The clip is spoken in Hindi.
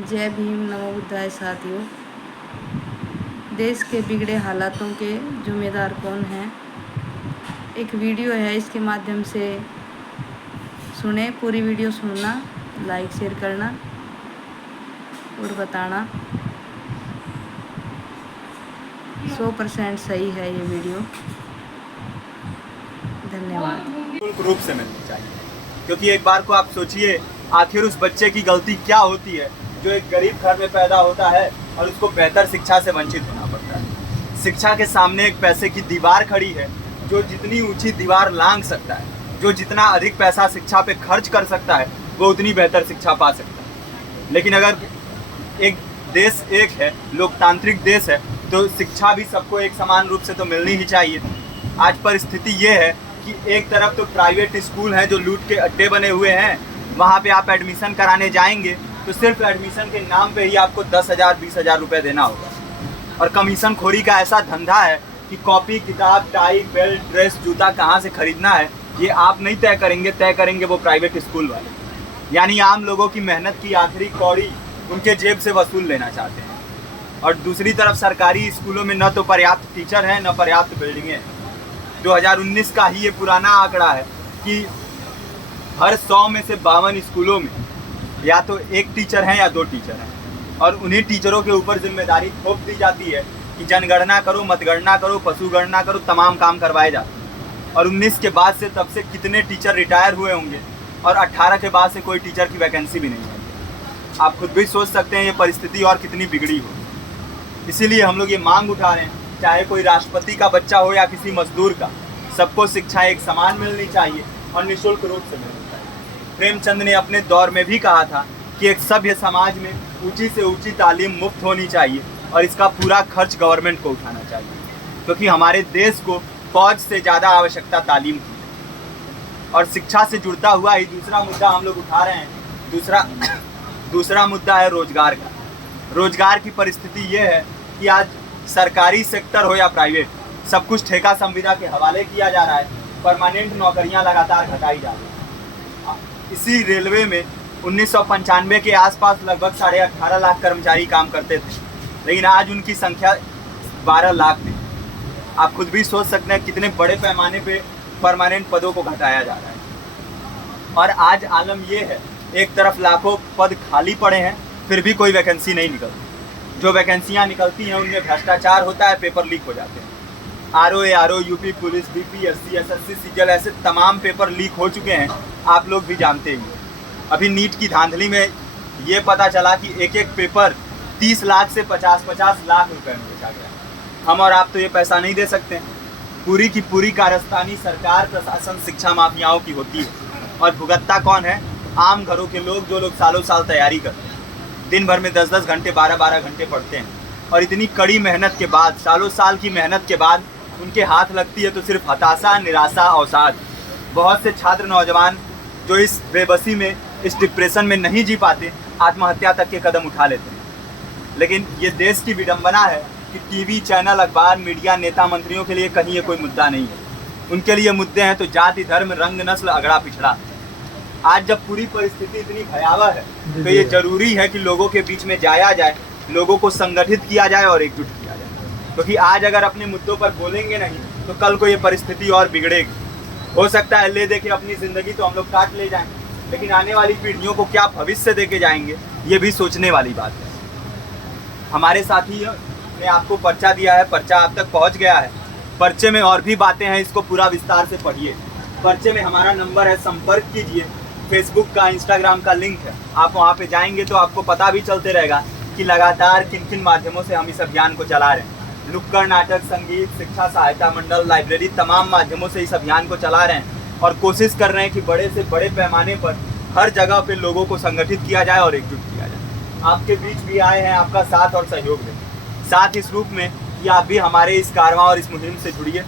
जय भीम, नमो बुद्धाय साथियों। देश के बिगड़े हालातों के जिम्मेदार कौन हैं? एक वीडियो है, इसके माध्यम से सुने। पूरी वीडियो सुनना, लाइक शेयर करना और बताना 100% सही है ये वीडियो। धन्यवाद। रूप से मिलनी चाहिए, क्योंकि एक बार को आप सोचिए, आखिर उस बच्चे की गलती क्या होती है जो एक गरीब घर में पैदा होता है और उसको बेहतर शिक्षा से वंचित होना पड़ता है। शिक्षा के सामने एक पैसे की दीवार खड़ी है, जो जितनी ऊंची दीवार लांघ सकता है, जो जितना अधिक पैसा शिक्षा पे खर्च कर सकता है, वो उतनी बेहतर शिक्षा पा सकता है। लेकिन अगर एक देश एक है, लोकतांत्रिक देश है, तो शिक्षा भी सबको एक समान रूप से तो मिलनी ही चाहिए। आज परिस्थिति ये है कि एक तरफ तो प्राइवेट स्कूल हैं जो लूट के अड्डे बने हुए हैं, वहाँ पे आप एडमिशन कराने जाएंगे तो सिर्फ एडमिशन के नाम पे ही आपको 10,000 20,000 रुपये देना होगा। और कमीशन खोरी का ऐसा धंधा है कि कॉपी, किताब, टाई, बेल्ट, ड्रेस, जूता कहाँ से खरीदना है ये आप नहीं तय करेंगे वो प्राइवेट स्कूल वाले। यानी आम लोगों की मेहनत की आखिरी कौड़ी उनके जेब से वसूल लेना चाहते हैं। और दूसरी तरफ सरकारी स्कूलों में न तो पर्याप्त टीचर हैं, न पर्याप्त बिल्डिंगें हैं। 2019 का ही ये पुराना आंकड़ा है कि हर 100 में से 52 स्कूलों में या तो एक टीचर हैं या 2 टीचर हैं, और उन्हीं टीचरों के ऊपर जिम्मेदारी थोप दी जाती है कि जनगणना करो, मतगणना करो, पशुगणना करो, तमाम काम करवाए जाते हैं। और 19 के बाद से तब से कितने टीचर रिटायर हुए होंगे, और 18 के बाद से कोई टीचर की वैकेंसी भी नहीं है। आप खुद भी सोच सकते हैं ये परिस्थिति और कितनी बिगड़ी हो। इसीलिए हम लोग ये मांग उठा रहे हैं, चाहे कोई राष्ट्रपति का बच्चा हो या किसी मजदूर का, सबको शिक्षा एक समान मिलनी चाहिए और निःशुल्क रूप से मिलनी चाहिए। प्रेमचंद ने अपने दौर में भी कहा था कि एक सभ्य समाज में ऊंची से ऊंची तालीम मुफ्त होनी चाहिए और इसका पूरा खर्च गवर्नमेंट को उठाना चाहिए, क्योंकि हमारे देश को फौज से ज़्यादा आवश्यकता तालीम की है। और शिक्षा से जुड़ता हुआ ही दूसरा मुद्दा हम लोग उठा रहे हैं। दूसरा मुद्दा है रोजगार का। रोजगार की परिस्थिति ये है कि आज सरकारी सेक्टर हो या प्राइवेट, सब कुछ ठेका संविदा के हवाले किया जा रहा है। परमानेंट नौकरियां लगातार घटाई जा रही हैं। इसी रेलवे में 1995 के आसपास लगभग 18.5 लाख कर्मचारी काम करते थे, लेकिन आज उनकी संख्या 12 लाख थी। आप खुद भी सोच सकते हैं कितने बड़े पैमाने पे परमानेंट पदों को घटाया जा रहा है। और आज आलम ये है, एक तरफ लाखों पद खाली पड़े हैं, फिर भी कोई वैकेंसी नहीं निकलती। जो वैकेंसियाँ निकलती हैं उनमें भ्रष्टाचार होता है, पेपर लीक हो जाते हैं। RO, UP police, BPSC, SSC, CGL, ऐसे तमाम पेपर लीक हो चुके हैं, आप लोग भी जानते ही। अभी नीट की धांधली में ये पता चला कि एक एक पेपर 30 लाख से 50-50 लाख रुपए में बेचा गया। हम और आप तो ये पैसा नहीं दे सकते। पूरी की पूरी कारस्तानी सरकार, प्रशासन, शिक्षा माफियाओं की होती है, और भुगतता कौन है? आम घरों के लोग, जो लोग सालों साल तैयारी करते हैं, दिन भर में 10-10 घंटे, 12-12 घंटे पढ़ते हैं, और इतनी कड़ी मेहनत के बाद, सालों साल की मेहनत के बाद उनके हाथ लगती है तो सिर्फ हताशा, निराशा, अवसाद। बहुत से छात्र नौजवान जो इस बेबसी में, इस डिप्रेशन में नहीं जी पाते, आत्महत्या तक के कदम उठा लेते हैं। लेकिन ये देश की विडंबना है कि टीवी चैनल, अखबार, मीडिया, नेता, मंत्रियों के लिए कहीं ये कोई मुद्दा नहीं है। उनके लिए मुद्दे हैं तो जाति, धर्म, रंग, नस्ल, अगड़ा पिछड़ा। आज जब पूरी परिस्थिति इतनी भयावह है तो ये जरूरी है कि लोगों के बीच में जाया जाए, लोगों को संगठित किया जाए और एकजुट किया जाए। क्योंकि आज अगर अपने मुद्दों पर बोलेंगे नहीं तो कल को ये परिस्थिति और बिगड़ेगी। हो सकता है ले दे के अपनी ज़िंदगी तो हम लोग काट ले जाएं, लेकिन आने वाली पीढ़ियों को क्या भविष्य दे के जाएंगे, ये भी सोचने वाली बात है। हमारे साथी ने आपको पर्चा दिया है, पर्चा आप तक पहुँच गया है। पर्चे में और भी बातें हैं, इसको पूरा विस्तार से पढ़िए। पर्चे में हमारा नंबर है, संपर्क कीजिए। फेसबुक का, इंस्टाग्राम का लिंक है, आप वहाँ पे जाएंगे तो आपको पता भी चलते रहेगा कि लगातार किन किन माध्यमों से हम इस अभियान को चला रहे हैं। नुक्कड़ नाटक, संगीत, शिक्षा सहायता मंडल, लाइब्रेरी, तमाम माध्यमों से इस अभियान को चला रहे हैं और कोशिश कर रहे हैं कि बड़े से बड़े पैमाने पर हर जगह पे लोगों को संगठित किया जाए और एकजुट किया जाए। आपके बीच भी आए हैं आपका साथ और सहयोग दें, साथ इस रूप में कि आप भी हमारे इस कारवां और इस मुहिम से जुड़िए।